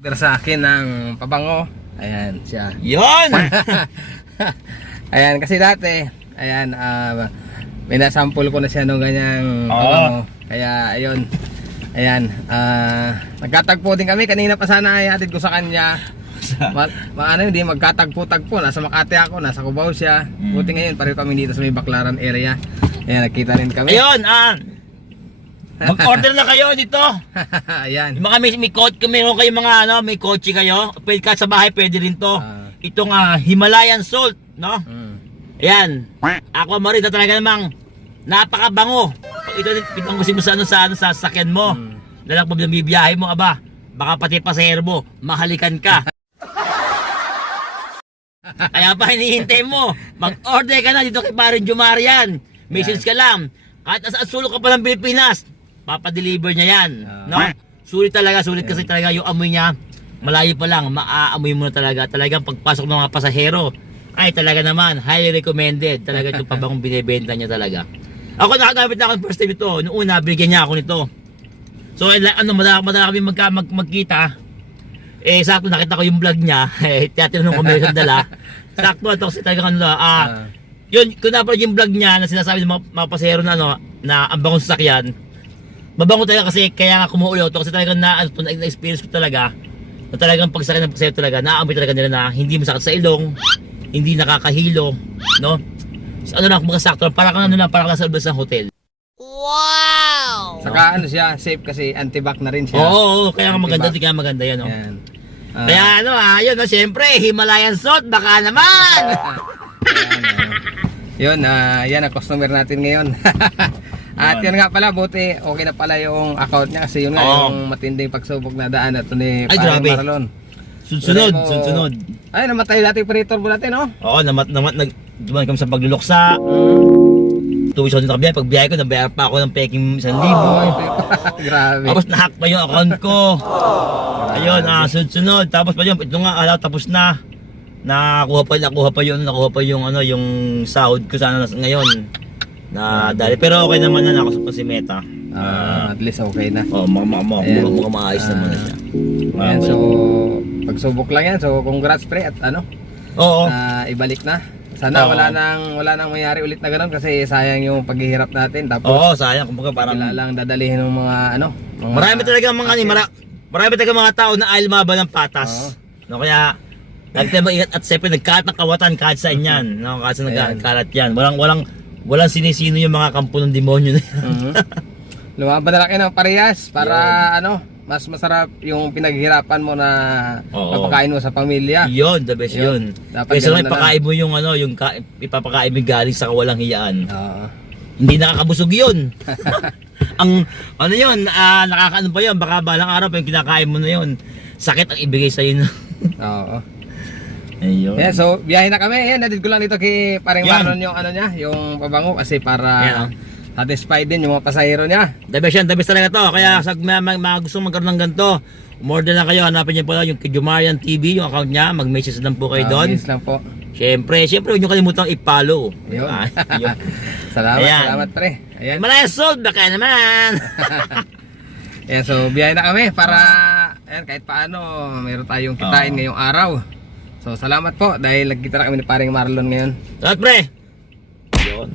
Pero sa akin ng pabango. Ayan, siya. Yon! ayan, kasi dati, ayan, ah, minasample ko na siya nung ganyang Oo. pabango. Kaya, ayun. Ayan, ah, nagkatagpo din kami. Kanina pa sana ay atid ko sa kanya. Ma, ma ano, hindi magkatagpo-tagpo. Nasa Makati ako, nasa Cubao siya. Buti ngayon, pareho kami dito sa may Baclaran area. Ayan, nakita rin kami. Ayun, ah. Mag-order na kayo dito. ayan. Yung mga may, may coach, meron kayo mga ano, may kotse kayo, pwede ka sa bahay, pwede rin to. Ah. Itong ah, Himalayan salt, no? Mm. Ayan. Ako Marita talaga namang napakabango. Pag ito pinangusin mo sa ano sa ano sa sakyan mo. Mm. Dalang pag bibiyahe mo aba, baka pati pasahero mo mahalikan ka. Kaya pa hinihintay mo, mag-order ka na dito kay Parin Jumarian. Message ka lang. Kahit nasa sulok ka pa ng Pilipinas, papadeliver niya yan. Ah. No? Sulit talaga, sulit kasi talaga yung amoy niya. Malayo pa lang, maaamoy mo na talaga. Talagang pagpasok ng mga pasahero, ay talaga naman, highly recommended. Talaga itong pabangong binibenta niya talaga. Ako nakagamit na ako ng first time ito. Noong una, bigyan niya ako nito. So, ano, madami, madami kami magka, mag, magkita. Eh, sakto nakita ko yung vlog niya. Eh, tinatanong ko meron dala. Sakto ito kasi talagang ano, ah, Ah. yun, kung napanood yung vlog niya na sinasabi ng mga, mga pasahero na ano, na ang bangong sasakyan, mabango talaga kasi kaya nga kumuulo to kasi talagang na, ano, to, na, experience ko talaga na talagang pagsakay ng pasahero talaga, naamoy talaga nila na hindi masakit sa ilong, hindi nakakahilo, no? So, ano lang, kumbaga sakto, para kang ano lang, para kang labas ng hotel. Saka ano siya, safe kasi anti-back na rin siya. Oo, oo, kaya nga maganda, kaya maganda yan, no? Ayan. Ah, Kaya ano, ah, yun, no, syempre, Himalayan salt, baka naman! ayan, ano. Yun, ah, yan ang customer natin ngayon. At yun nga pala, buti okay na pala yung account niya kasi yun nga Oo. yung matinding pagsubok na daan at ni Ay, Paring grabe. Marlon. Sunod, Pero- sunod. Ay, namatay dati yung operator mo natin, no? Oo, namat, namat, nag, duman kami sa pagluluksa, Mm. tuwis ako dito kabiyahe, pag biyahe ko, nabayar pa ako ng peking isang libo. Oh. Grabe. Tapos nahack pa yung account ko. Ayun, ah, sunod-sunod. Tapos pa yun, ito nga, ala, tapos na. Nakuha pa, nakuha pa yun, nakuha pa yung ano, yung sahod ko sana nas- ngayon. Na dali. Pero okay naman na ako sa si Meta. Ah, at least okay na. Oh, mga mga mga Ayan. maayos naman na siya. Ayan, so pagsubok lang yan. So congrats pre at ano, Oo. ah, ibalik na. Sana Oo. wala nang wala nang mangyari ulit na ganun kasi sayang yung paghihirap natin. Tapos Oo, sayang kumbaga parang Parang lang dadalihin ng mga ano, mga Marami talaga mga ano, mara, marami talaga mga tao na ayaw lumaban ng patas. No, kaya lagi tayo mag-ingat at siyempre nagkalat ng kawatan kahit saan yan. No, kahit saan Ayan. nagkalat yan. Walang walang walang sinisino yung mga kampo ng demonyo na yan. Mhm. Lumaban na lang ng parehas para ano, mas masarap yung pinaghirapan mo na Oo. papakain mo sa pamilya. Yun, the best Yun. yun. Dapat Kaysa ganun na ipakain mo yung ano, yung ka, ipapakain mo yung galing sa kawalang hiyaan. Oo. Hindi nakakabusog yun. ang ano yun, ah, nakakaano pa yun, baka balang araw pa yung kinakain mo na yun. Sakit ang ibigay sa iyo. Oo. Ayun. Yeah, so biyahe na kami. Ayan, natid ko lang dito kay Paring Yan. Marlon yung ano niya, yung pabango kasi para Yan, oh. satisfied din yung mga pasahero niya. The best yan, the best talaga to. Kaya sa mga, mga, mga gusto magkaroon ng ganito, umorder na kayo, hanapin niyo po yung Kijumarian TV, yung account niya, mag-message lang po kayo Ah, doon. yes lang po. Siyempre, siyempre huwag niyo kalimutang i-follow. Yun. Ah, yun. Salamat, Ayan. salamat pre. Ayan. Malaya sold, baka naman. Ayan, so biyahe na kami para ayan, kahit paano meron tayong kitain ngayong araw. So salamat po dahil nagkita na kami ni paring Marlon ngayon. Salamat pre! Yun.